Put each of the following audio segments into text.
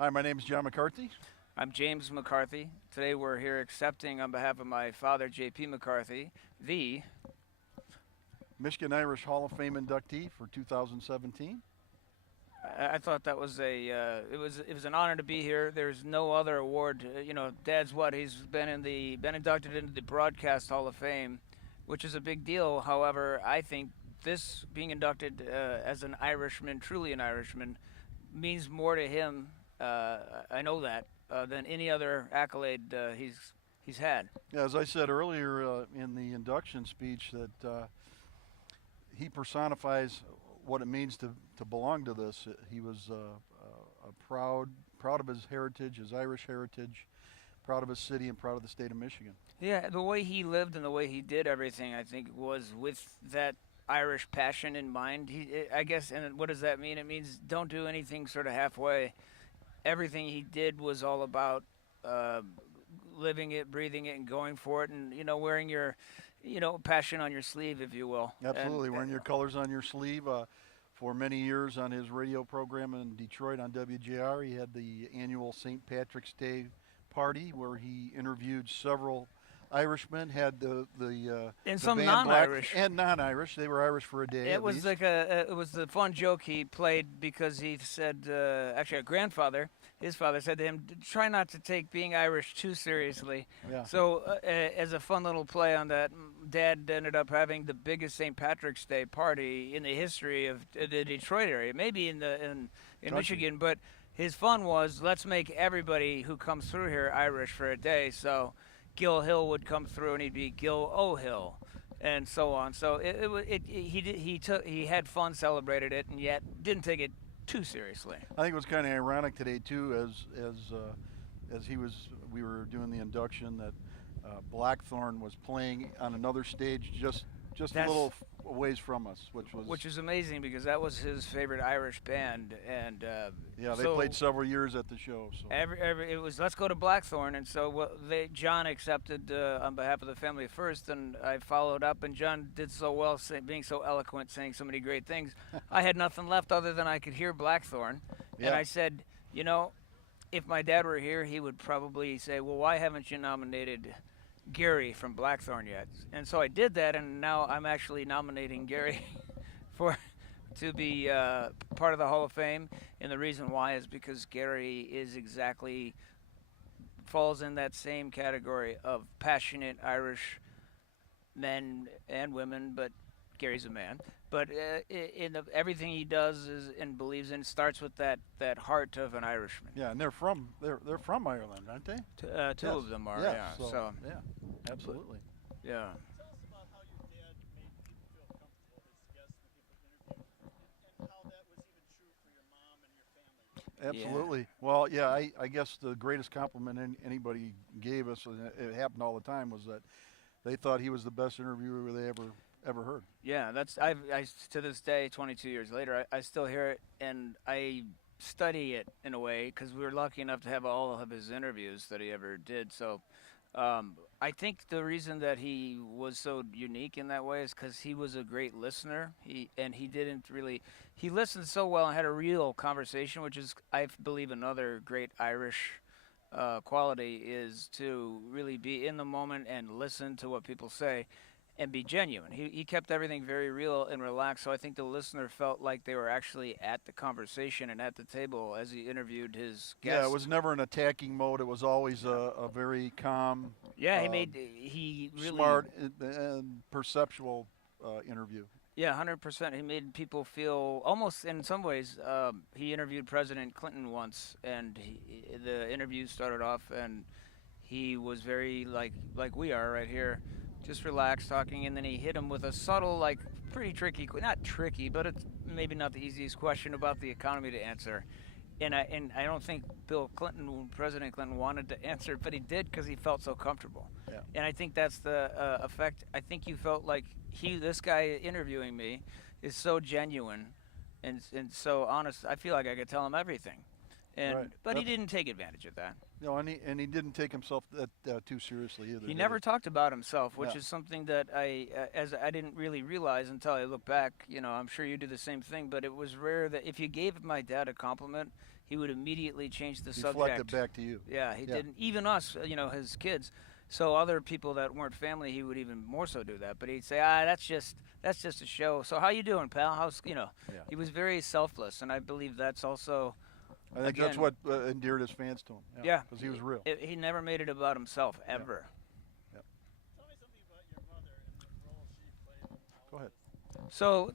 Hi, my name is John McCarthy. I'm James McCarthy. Today we're here accepting on behalf of my father, J.P. McCarthy, the. Michigan Irish Hall of Fame inductee for 2017. I thought that was it was an honor to be here. There's no other award. Dad's what he's been inducted into the Broadcast Hall of Fame, which is a big deal. However, I think this being inducted as an Irishman, truly an Irishman, means more to him. I know that than any other accolade he's had. Yeah, as I said earlier in the induction speech, that he personifies what it means to belong to this. He was proud of his heritage, his Irish heritage, proud of his city, and proud of the state of Michigan. Yeah, the way he lived and the way he did everything, I think, was with that Irish passion in mind. I guess, and what does that mean? It means don't do anything sort of halfway. Everything he did was all about uh, living it, breathing it, and going for it, and wearing your, passion on your sleeve, if you will. Absolutely, wearing your colors on your sleeve. For many years on his radio program in Detroit on WJR, he had the annual St. Patrick's Day party where he interviewed several Irishmen, had And the some band non-Irish. Black and non-Irish. They were Irish for a day. It was like it was the fun joke he played because he said, actually, his father said to him, try not to take being Irish too seriously. Yeah. So, as a fun little play on that, Dad ended up having the biggest St. Patrick's Day party in the history of the Detroit area, maybe in Michigan. But his fun was, let's make everybody who comes through here Irish for a day. So Gil Hill would come through and he'd be Gil O'Hill, and so on. So he had fun, celebrated it, and yet didn't take it too seriously. I think it was kind of ironic today too, as we were doing the induction, that Blackthorn was playing on another stage just a little ways from us, which is amazing because that was his favorite Irish band, and yeah, they played several years at the show. So it was let's go to Blackthorn, and so John accepted on behalf of the family first, and I followed up, and John did so well, being so eloquent, saying so many great things. I had nothing left other than I could hear Blackthorn, and I said, if my dad were here, he would probably say, well, why haven't you nominated Gary from Blackthorn yet? And so I did that, and now I'm actually nominating Gary to be part of the Hall of Fame. And the reason why is because Gary falls in that same category of passionate Irish men and women, but Gary's a man. But everything he does and believes in starts with that heart of an Irishman. yeah, and they're from Ireland, aren't they? Two Yes. of them are, Yes, yeah. So yeah, absolutely. Yeah. Tell us about how your dad made people feel comfortable, his guests, the people interviewed, and how that was even true for your mom and your family. Absolutely. Well, yeah, I guess the greatest compliment anybody gave us, and it happened all the time, was that they thought he was the best interviewer they ever heard. Yeah, I to this day, 22 years later, I still hear it, and I study it in a way because we were lucky enough to have all of his interviews that he ever did. So I think the reason that he was so unique in that way is because he was a great listener. He listened so well and had a real conversation, which is, I believe, another great Irish quality is to really be in the moment and listen to what people say and be genuine. He kept everything very real and relaxed, so I think the listener felt like they were actually at the conversation and at the table as he interviewed his guests. Yeah, it was never an attacking mode. It was always a very calm, Yeah, he really smart, and perceptual interview. Yeah, 100%. He made people feel almost, in some ways. He interviewed President Clinton once, and the interview started off, and he was very like we are right here, just relaxed talking, and then he hit him with a subtle, like pretty tricky, not tricky, but it's maybe not the easiest question about the economy to answer. And I don't think President Clinton wanted to answer it, but he did because he felt so comfortable. Yeah. And I think that's the effect. I think you felt like this guy interviewing me is so genuine and so honest. I feel like I could tell him everything. But he didn't take advantage of that. No, and he didn't take himself that too seriously either. He never talked about himself, which Yeah. is something that I didn't really realize until I look back. I'm sure you do the same thing, but it was rare that if you gave my dad a compliment, he would immediately change the Deflect subject. it back to you. Yeah, he Yeah. didn't. Even us, his kids. So other people that weren't family, he would even more so do that. But he'd say, that's just a show. So how you doing, pal? Yeah. He was very selfless, and I believe that's also. I think that's Again, what endeared his fans to him. Yeah, because he was real. He never made it about himself ever. Tell me something about your mother and the role she played in all Go ahead. So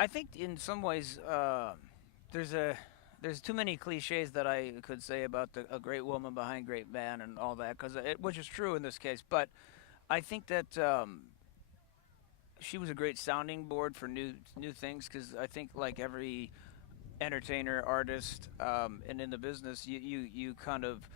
I think in some ways there's too many cliches that I could say about a great woman behind great man and all that, which is true in this case. But I think that she was a great sounding board for new things, because I think like every entertainer, artist, and in the business, you kind of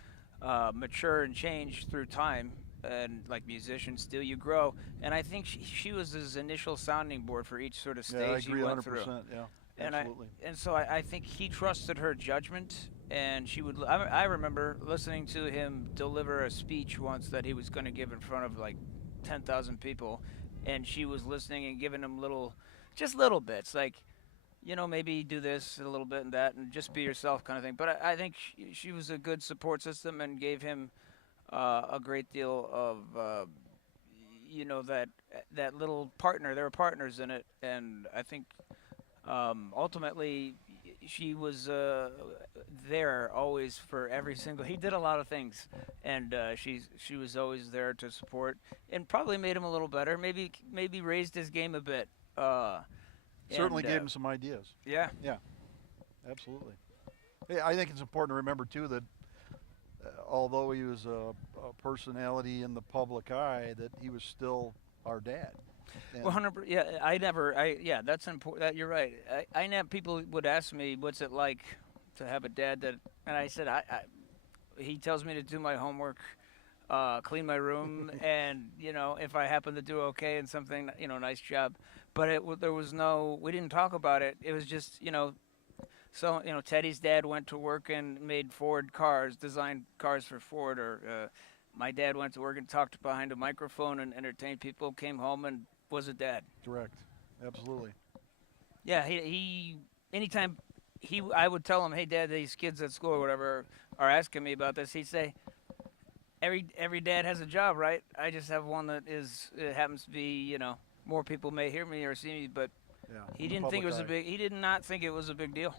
mature and change through time, and like musicians do, you grow. And I think she was his initial sounding board for each sort of stage Yeah, I agree he went 100%. through. Yeah, And absolutely. so I think he trusted her judgment, and she would. I remember listening to him deliver a speech once that he was going to give in front of like 10,000 people, and she was listening and giving him little bits, like, maybe do this a little bit and that, and just be yourself kind of thing. But I think she was a good support system and gave him a great deal of, that little partner. There were partners in it, and I think ultimately she was there always for every single. He did a lot of things, and she was always there to support, and probably made him a little better. Maybe raised his game a bit. Certainly and, gave him some ideas. Yeah. Yeah, absolutely. Hey, I think it's important to remember too that although he was a personality in the public eye, that he was still our dad. And 100%. Yeah, that's important. You're right. I know people would ask me, "What's it like to have a dad that?" And I said, he tells me to do my homework, clean my room, and if I happen to do okay in something, nice job. But there was we didn't talk about it. It was just, so Teddy's dad went to work and made Ford cars, designed cars for Ford, or my dad went to work and talked behind a microphone and entertained people. Came home and was a dad. direct, absolutely. Yeah, he anytime I would tell him, "Hey, Dad, these kids at school or whatever are asking me about this." He'd say, "Every dad has a job, right? I just have one that it happens to be, more people may hear me or see me." But Yeah. he in the didn't think it public was eye. He did not think it was a big deal.